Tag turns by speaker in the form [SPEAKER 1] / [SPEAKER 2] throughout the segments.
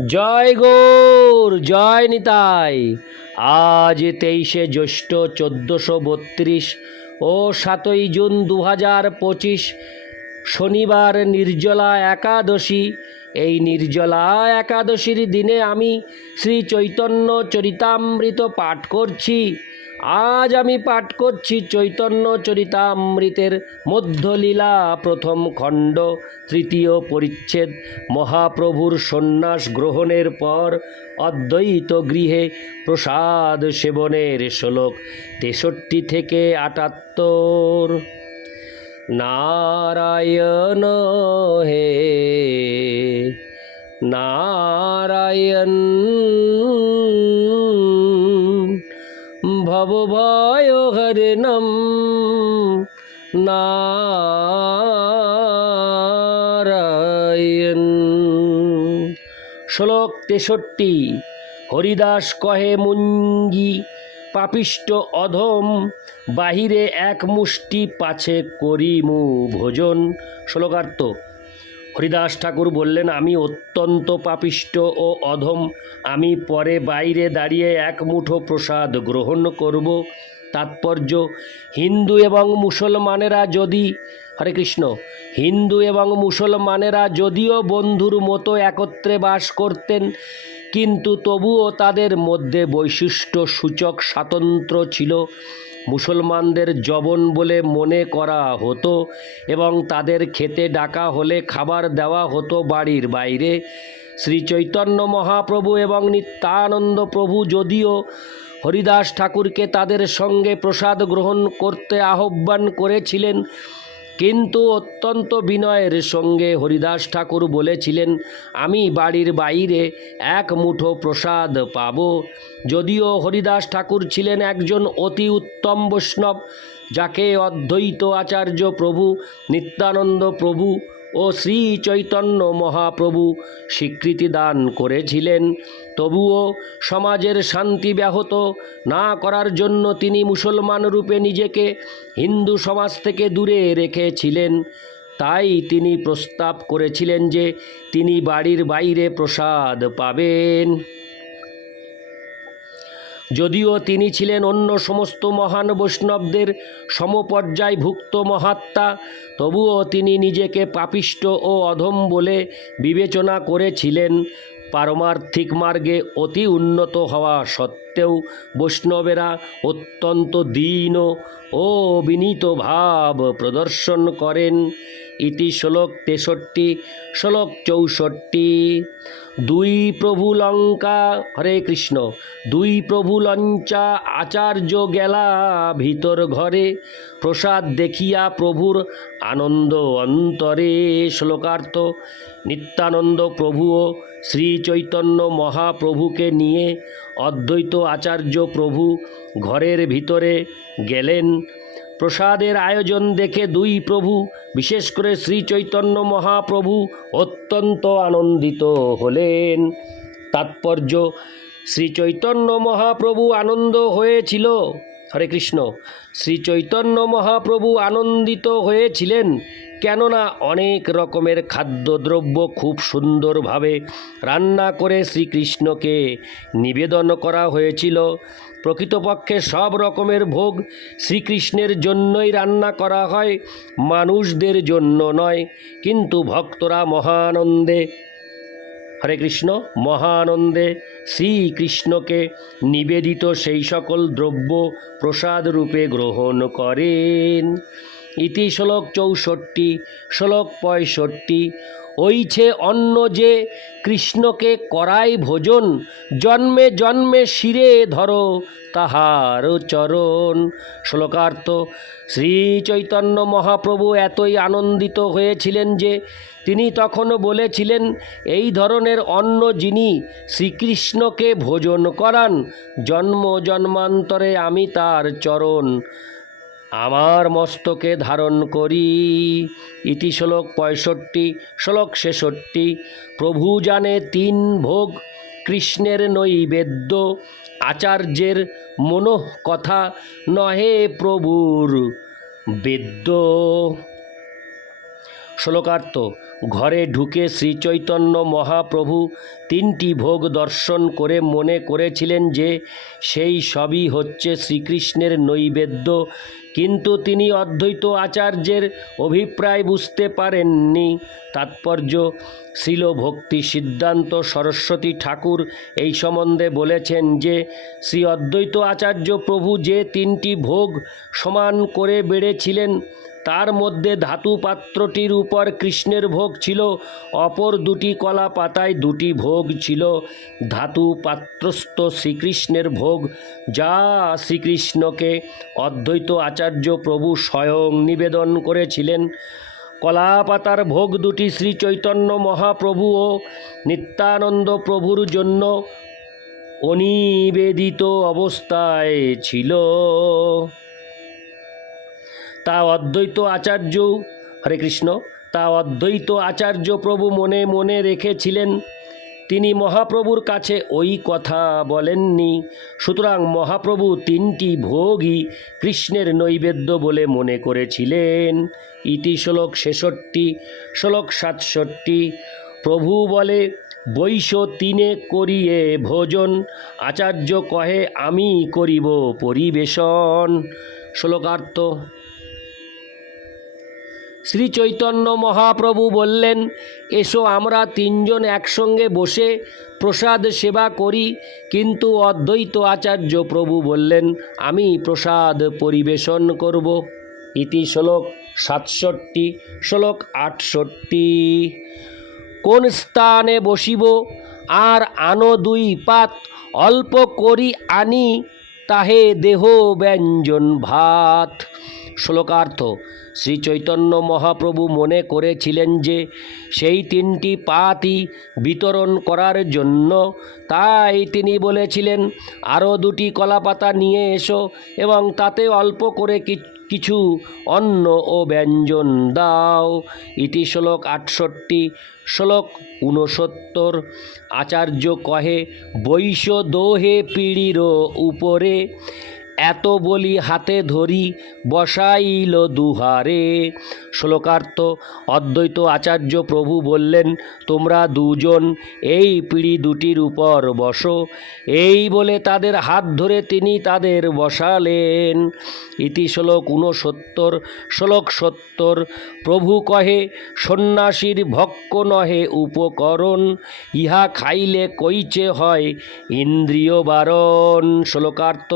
[SPEAKER 1] জয় গৌর, জয় নিতাই। আজ তেইশে জ্যৈষ্ঠ চোদ্দোশো বত্রিশ ও সাতই জুন দু হাজার পঁচিশ শনিবার নির্জলা একাদশী। এই নির্জলা একাদশীর দিনে আমি শ্রী চৈতন্য চরিতামৃত পাঠ করছি। আজ আমি পাঠ করছি চৈতন্য চরিতামৃতের মধ্যলীলা, প্রথম খণ্ড, তৃতীয় পরিচ্ছেদ, মহাপ্রভুর সন্ন্যাস গ্রহণের পর অদ্বৈত গৃহে প্রসাদ সেবনের শ্লোক, তেষট্টি থেকে আটাত্তর। নারায়ণ হে, নারায়ণ ভবভয় হরিণম নারায়ণ। শ্লোক তেষট্টি, হরিদাস কহে মুঞ্জি পাপিষ্ট অধম, বাহিরে এক মুষ্টি পাছে করিমু ভোজন। শ্লোকার্থ হরিদাস ঠাকুর বললেন, আমি অত্যন্ত পাপিষ্ট ও অধম। আমি পরে বাইরে দাঁড়িয়ে এক মুঠো প্রসাদ গ্রহণ করব। তাৎপর্য, হিন্দু এবং মুসলমানেরা যদি হরে কৃষ্ণ, হিন্দু এবং মুসলমানেরা যদিও বন্ধুর মতো একত্রে বাস করতেন কিন্তু তবুও তাদের মধ্যে বৈশিষ্ট্য সূচক স্বাতন্ত্র্য ছিল। মুসলমানদের জবন বলে মনে করা হতো এবং তাদের খেতে ডাকা হলে খাবার দেওয়া হতো বাড়ির বাইরে। শ্রী চৈতন্য মহাপ্রভু এবং নিত্যানন্দ প্রভু যদিও হরিদাস ঠাকুরকে তাদের সঙ্গে প্রসাদ গ্রহণ করতে আহ্বান করেছিলেন কিন্তু অত্যন্ত বিনয়ের সঙ্গে হরিদাস ঠাকুর বলেছিলেন, আমি বাড়ির বাইরে এক মুঠো প্রসাদ পাব। যদিও হরিদাস ঠাকুর ছিলেন একজন অতি উত্তম বৈষ্ণব, যাকে অদ্বৈত আচার্য প্রভু, নিত্যানন্দ প্রভু ও শ্রী চৈতন্য মহাপ্রভু স্বীকৃতি দান করেছিলেন। তবুও সমাজের শান্তি ব্যাহত না করার জন্য তিনি মুসলমান রূপে নিজেকে হিন্দু সমাজ থেকে দূরে রেখেছিলেন। তাই তিনি প্রস্তাব করেছিলেন যে তিনি বাড়ির বাইরে প্রসাদ পাবেন। যদিও তিনি ছিলেন অন্য সমস্ত মহান বৈষ্ণবদের সমপর্যায়ভুক্ত মহাত্মা, তবুও তিনি নিজেকে পাপিষ্ট ও অধম বলে বিবেচনা করেছিলেন। পারমার্থিক মার্গে অতি উন্নত হওয়া সত্ত্বেও বৈষ্ণবেরা অত্যন্ত দীন ও বিনীত ভাব প্রদর্শন করেন। ইতি শ্লোক তেষট্টি, শ্লোক চৌষট্টি। দুই প্রভু লঙ্কা, হরে কৃষ্ণ, দুই প্রভু লঞ্চা, আচার্য গেলা ভিতর ঘরে। প্রসাদ দেখিয়া প্রভুর আনন্দ অন্তরে শ্লোকার্থ নিত্যানন্দ প্রভুও শ্রী চৈতন্য মহাপ্রভুকে নিয়ে অদ্বৈত আচার্য প্রভু ঘরের ভিতরে গেলেন। প্রসাদের আয়োজন দেখে দুই প্রভু, বিশেষ করে শ্রী চৈতন্য মহাপ্রভু অত্যন্ত আনন্দিত হলেন। তাৎপর্য, শ্রী চৈতন্য মহাপ্রভু আনন্দ হয়েছিল। হরে কৃষ্ণ, শ্রী চৈতন্য মহাপ্রভু আনন্দিত হয়েছিলেন। কেননা অনেক রকমের খাদ্যদ্রব্য খুব সুন্দরভাবে রান্না করে শ্রীকৃষ্ণকে নিবেদন করা হয়েছিল। প্রকৃতপক্ষে সব রকমের ভোগ শ্রীকৃষ্ণের জন্যই রান্না করা হয়, মানুষদের জন্য নয়, কিন্তু ভক্তরা মহানন্দে, হরে কৃষ্ণ, মহানন্দে শ্রীকৃষ্ণকে নিবেদিত সেই সকল দ্রব্য প্রসাদ রূপে গ্রহণ করেন। ইতি শ্লোক চৌষট্টি, শ্লোক পঁয়ষট্টি। ওইছে অন্য যে কৃষ্ণকে করাই ভোজন, জন্মে জন্মে শিরে ধরো তাহার চরণ। শ্লোকার্থ শ্রী চৈতন্য মহাপ্রভু এতই আনন্দিত হয়েছিলেন যে তিনি তখন বলেছিলেন, এই ধরনের অন্ন যিনি শ্রীকৃষ্ণকে ভোজন করান, জন্ম জন্মান্তরে আমি তার চরণ। আমার মস্তকে ধারণ করি। ইতি শ্লোক পঁয়ষট্টি, শ্লোক ছেষট্টি। প্রভু জানে তিন ভোগ, কৃষ্ণের নৈবেদ্য, আচার্যের মনোহ কথা নহে প্রভুর বেদ্য। শ্লোকার্থ, ঘরে ঢুকে শ্রীচৈতন্য মহাপ্রভু তিনটি ভোগ দর্শন করে মনে করেছিলেন যে সেই সবই হচ্ছে শ্রীকৃষ্ণের নৈবেদ্য। কিন্তু তিনি অদ্বৈত আচার্যের অভিপ্রায় বুঝতে পারেননি। তাৎপর্য শিল ভক্তি সিদ্ধান্ত সরস্বতী ঠাকুর এই সম্বন্ধে বলেছেন যে, শ্রী অদ্বৈত আচার্য প্রভু যে তিনটি ভোগ সমান করে বেড়েছিলেন, তার মধ্যে ধাতু পাত্রটির উপর কৃষ্ণের ভোগ ছিল, অপর দুটি কলা পাতায় দুটি ভোগ ছিল। ধাতু পাত্রস্থ শ্রীকৃষ্ণের ভোগ, যা শ্রীকৃষ্ণকে অদ্বৈত আচার্য প্রভু স্বয়ং নিবেদন করেছিলেন। কলা পাতার ভোগ দুটি শ্রী চৈতন্য মহাপ্রভু ও নিত্যানন্দ প্রভুর জন্য অনিবেদিত অবস্থায় ছিল। তা অদ্বৈত আচার্য, হরে কৃষ্ণ, তা অদ্বৈত আচার্য প্রভু মনে মনে রেখেছিলেন তিনি মহাপ্রভুর কাছে ওই কথা বলেননি। সুতরাং মহাপ্রভু তিনটি ভোগই কৃষ্ণের নৈবেদ্য বলে মনে করেছিলেন। ইতি শ্লোক ছেষট্টি, শ্লোক সাতষট্টি। প্রভু বলে বৈশ তিনে করিয়ে ভোজন, আচার্য কহে, আমি করিব পরিবেশন। শ্লোকার্থ শ্রী চৈতন্য মহাপ্রভু বললেন, এসো আমরা তিনজন একসঙ্গে বসে প্রসাদ সেবা করি। কিন্তু অদ্বৈত আচার্য প্রভু বললেন, আমি প্রসাদ পরিবেশন করব। ইতি শ্লোক সাতষট্টি, শ্লোক আটষট্টি। কোন স্থানে বসিব, আর আনো দুই পাত, অল্প করি আনি, তাহে দেহ ব্যঞ্জন ভাত। শ্লোকার্থ শ্রী চৈতন্য মহাপ্রভু মনে করেছিলেন যে, সেই তিনটি পাতি বিতরণ করার জন্য তাই তিনি বলেছিলেন আরও দুটি কলাপাতা নিয়ে এসো এবং তাতে অল্প করে কিছু অন্ন ও ব্যঞ্জন দাও। ইতি শ্লোক আটষট্টি, শ্লোক ঊনসত্তর। আচার্য কহে, বৈশ দোহে পিড়ির উপরে এত বলি হাতে ধরি বসাইল দুহারে। শ্লোকার্থ অদ্বৈত আচার্য প্রভু বললেন, তোমরা দুজন এই পিড়ি দুটির উপর বসো। এই বলে তাদের হাত ধরে তিনি তাদের বসালেন। ইতি শ্লোক ঊনসত্তর। শ্লোক সত্তর, প্রভু কহে, সন্ন্যাসীর ভক্ষ নহে উপকরণ, ইহা খাইলে কইচে হয় ইন্দ্রিয় বারণ শ্লোকার্থ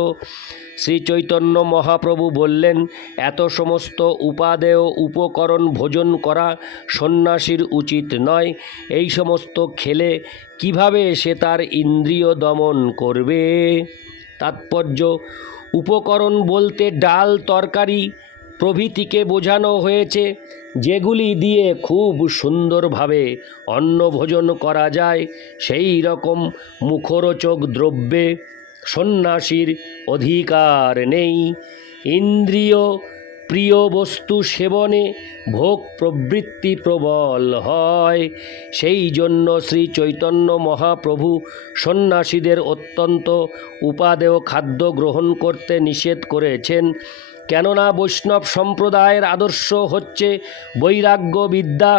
[SPEAKER 1] শ্রী চৈতন্য মহাপ্রভু বললেন, এত সমস্ত উপাদেয় উপকরণ ভোজন করা সন্ন্যাসীর উচিত নয়। এই সমস্ত খেলে কীভাবে সে তার ইন্দ্রিয় দমন করবে? তাৎপর্য, উপকরণ বলতে ডাল তরকারি প্রভৃতিকে বোঝানো হয়েছে, যেগুলি দিয়ে খুব সুন্দরভাবে অন্ন ভোজন করা যায়। সেই রকম মুখরোচক দ্রব্যে সন্ন্যাসীর অধিকার নেই। ইন্দ্রিয় প্রিয় বস্তু সেবনে ভোগ প্রবৃত্তি প্রবল হয়। সেই জন্য শ্রী চৈতন্য মহাপ্রভু সন্ন্যাসীদের অত্যন্ত উপাদেয় খাদ্য গ্রহণ করতে নিষেধ করেছেন। কেননা বৈষ্ণব সম্প্রদায়ের আদর্শ হচ্ছে বৈরাগ্য বিদ্যা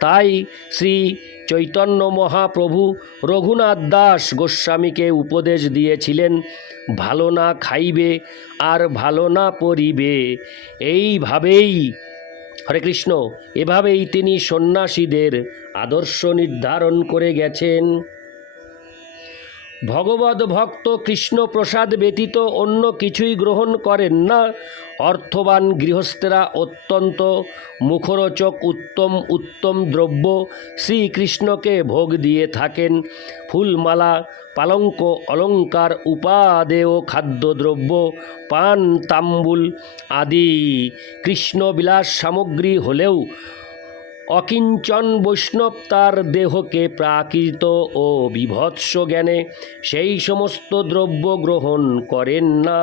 [SPEAKER 1] তাই শ্রী চৈতন্য মহাপ্রভু রঘুনাথ দাস গোস্বামীকে উপদেশ দিয়েছিলেন, ভালো না খাইবে আর ভালো না পরিবে। এইভাবেই, হরে কৃষ্ণ, এভাবেই তিনি সন্ন্যাসীদের আদর্শ নির্ধারণ করে গেছেন। ভগবত ভক্ত কৃষ্ণ প্রসাদ ব্যতীত অন্য কিছুই গ্রহণ করেন না। অর্থবান গৃহস্থেরা অত্যন্ত মুখরোচক, উত্তম উত্তম দ্রব্য শ্রীকৃষ্ণকে ভোগ দিয়ে থাকেন। ফুলমালা, পালঙ্ক, অলঙ্কার, উপাদেয়, খাদ্যদ্রব্য, পান, তাম্বুল আদি। কৃষ্ণবিলাস সামগ্রী হলেও অকিঞ্চন বৈষ্ণব তার দেহকে প্রাকৃত ও বিভৎস জ্ঞানে সেই সমস্ত দ্রব্য গ্রহণ করেন না।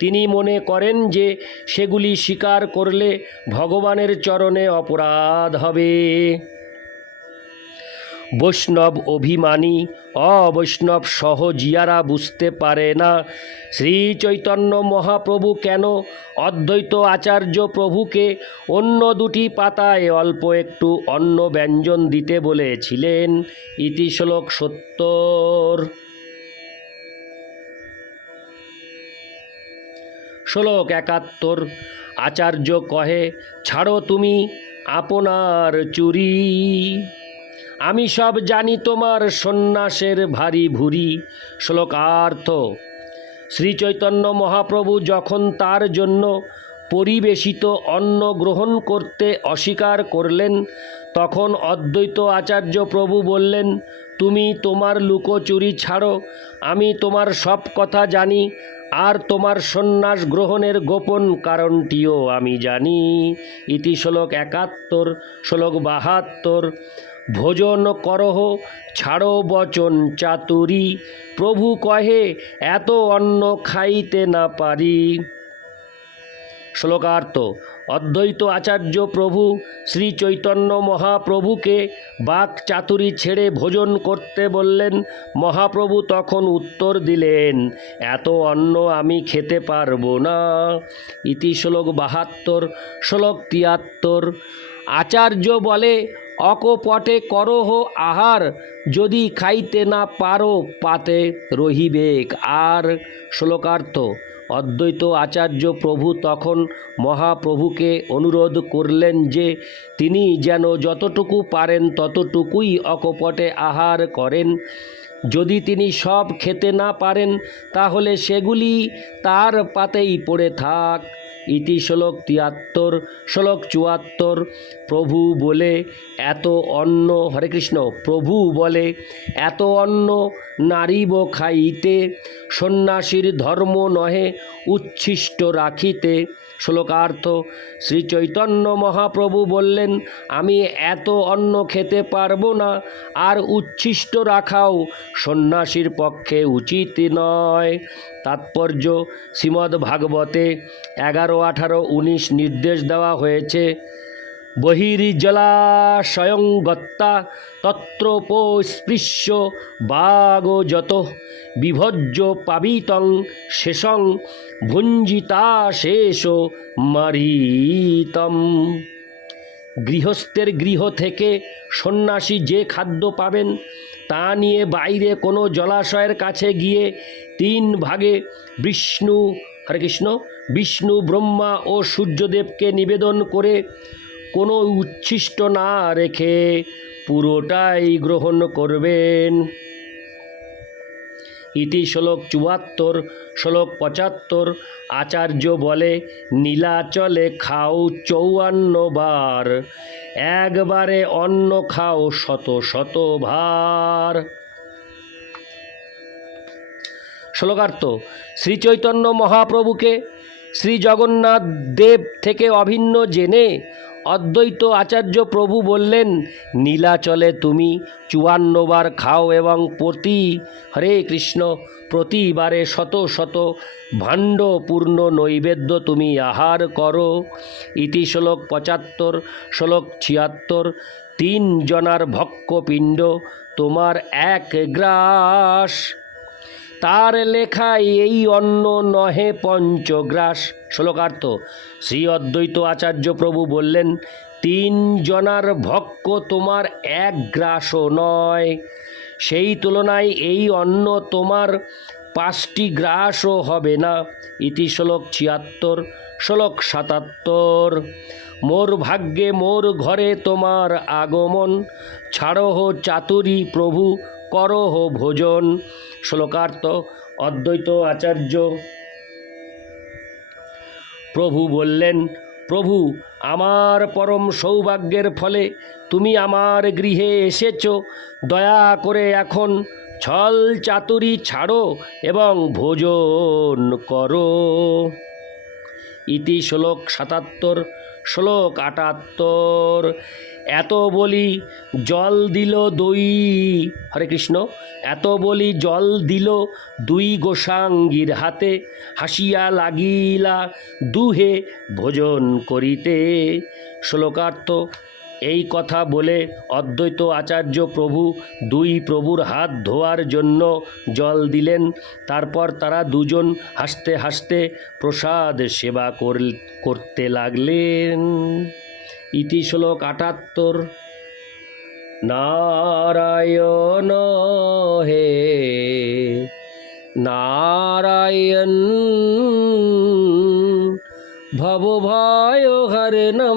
[SPEAKER 1] তিনি মনে করেন যে সেগুলি স্বীকার করলে ভগবানের চরণে অপরাধ হবে। বৈষ্ণব অভিমানী, অবৈষ্ণব সহ জিয়ারা বুঝতে পারে না, শ্রী চৈতন্য মহাপ্রভু কেন অদ্বৈত আচার্য প্রভুকে অন্য দুটি পাতায় অল্প একটু অন্য ব্যঞ্জন দিতে বলেছিলেন? ইতি শ্লোক সত্তর। শ্লোক একাত্তর। আচার্য কহে, ছাড়ো তুমি আপনার চুরি। আমি সব জানি তোমার সন্ন্যাসের ভারী ভুরি। শ্লোকার্থ শ্রী চৈতন্য মহাপ্রভু যখন তার জন্য পরিবেশিত অন্ন গ্রহণ করতে অস্বীকার করলেন, তখন অদ্বৈত আচার্য প্রভু বললেন, তুমি তোমার লুকোচুরি ছাড়ো, আমি তোমার সব কথা জানি, আর তোমার সন্ন্যাস গ্রহণের গোপন কারণটিও আমি জানি। ইতি শ্লোক একাত্তর, শ্লোক বাহাত্তর ভোজন করহ, ছাড়ো বচন চাতুরি। প্রভু কহে, এত অন্ন খাইতে না পারি। শ্লোকার্থ, অদ্বৈত আচার্য প্রভু, শ্রী চৈতন্য মহাপ্রভুকে বাক চাতুরি ছেড়ে ভোজন করতে বললেন। মহাপ্রভু তখন উত্তর দিলেন, এত অন্ন আমি খেতে পারব না। ইতি শ্লোক বাহাত্তর, শ্লোক তিয়াত্তর। আচার্য বলে অকপটে করহ আহার, যদি খাইতে না পারো পাতে রহিবেক আর শ্লোকার্থ, অদ্বৈত আচার্য প্রভু তখন মহাপ্রভুকে অনুরোধ করলেন যে, তিনি যেন যতটুকু পারেন ততটুকুই অকপটে আহার করেন। যদি তিনি সব খেতে না পারেন, তাহলে সেগুলি তার পাতেই পড়ে থাক। ইতি শ্লোক তিয়াত্তর, শ্লোক চুয়াত্তর, প্রভু বলে এত অন্ন, হরে কৃষ্ণ, প্রভু বলে এত অন্ন নারীব খাইতে, সন্ন্যাসীর ধর্ম নহে, উচ্ছিষ্ট রাখিতে। শ্লোকার্থ শ্রী চৈতন্য মহাপ্রভু বললেন, আমি এত অন্ন খেতে পারব না, আর উচ্ছিষ্ট রাখাও সন্ন্যাসীর পক্ষে উচিত নয়। তাৎপর্য শ্রীমদ্ভাগবতে এগারো আঠারো উনিশ নির্দেশ দেওয়া হয়েছে। বহির্জলাশয়ং গত্তা, তত্রোপস্পৃশ্য বাগো যত, বিভজ্য পাবিতং শেষং ভুঞ্জিতা শেষ মারিতম। গৃহস্থের গৃহ থেকে সন্ন্যাসী যে খাদ্য পাবেন, তা নিয়ে বাইরে কোনো জলাশয়ের কাছে গিয়ে তিন ভাগে বিষ্ণু, হরে কৃষ্ণ, বিষ্ণু, ব্রহ্মা ও সূর্যদেবকে নিবেদন করে কোনো উচ্ছিষ্ট না রেখে পুরোটাই গ্রহণ করবেন। ইতি শ্লোক চুয়াত্তর, শ্লোক পঁচাত্তর, আচার্য বলে, নীলাচলে খাও চৌয়ান্ন বার, একবারে অন্ন খাও শত শত ভার। শ্লোকার্থ শ্রী চৈতন্য মহাপ্রভুকে শ্রী জগন্নাথ দেব থেকে অভিন্ন জেনে অদ্বৈত আচার্য প্রভু বললেন, নীলাচলে তুমি চুয়ান্নবার খাও এবং প্রতি হরে কৃষ্ণ প্রতিবারে শত শত ভাণ্ড পূর্ণ নৈবেদ্য তুমি আহার করো। ইতি শ্লোক পঁচাত্তর, শ্লোক ছিয়াত্তর, তিন জনার ভক্কপিণ্ড তোমার এক গ্রাস। তার লেখায় এই অন্ন নহে পঞ্চগ্রাস। শ্লোকার্থ, শ্রী অদ্বৈত আচার্য প্রভু বললেন, তিন জনার ভক্ক তোমার এক গ্রাসও নয়। সেই তুলনায় এই অন্ন তোমার পাঁচটি গ্রাসও হবে না। ইতি শ্লোক ছিয়াত্তর, শ্লোক সাতাত্তর। মোর ভাগ্যে মোর ঘরে তোমার আগমন। ছাড়হ চাতুরী প্রভু, করহ ভোজন। শ্লোকার্থ অদ্বৈত আচার্য। প্রভু বললেন, প্রভু, আমার পরম সৌভাগ্যের ফলে তুমি আমার গৃহে এসেছ। দয়া করে এখন ছল চাতুরি ছাড়ো এবং ভোজন করো। ইতি শ্লোক সাতাত্তর, শ্লোক আটাত্তর। এত বলি জল দিল দই, হরে কৃষ্ণ, এত বলি জল দিল দুই গোসাঙ্গীর হাতে, হাসিয়া লাগিলা দুহে ভোজন করিতে। শ্লোকার্থ এই কথা বলে অদ্বৈত আচার্য প্রভু দুই প্রভুর হাত ধোয়ার জন্য জল দিলেন। তারপর তারা দুজন হাসতে হাসতে প্রসাদ সেবা কর- করতে লাগলেন। ইতি শ্লোক আটাত্তর। নারায়ণ হে, নারায়ণ ভবভায় হরণম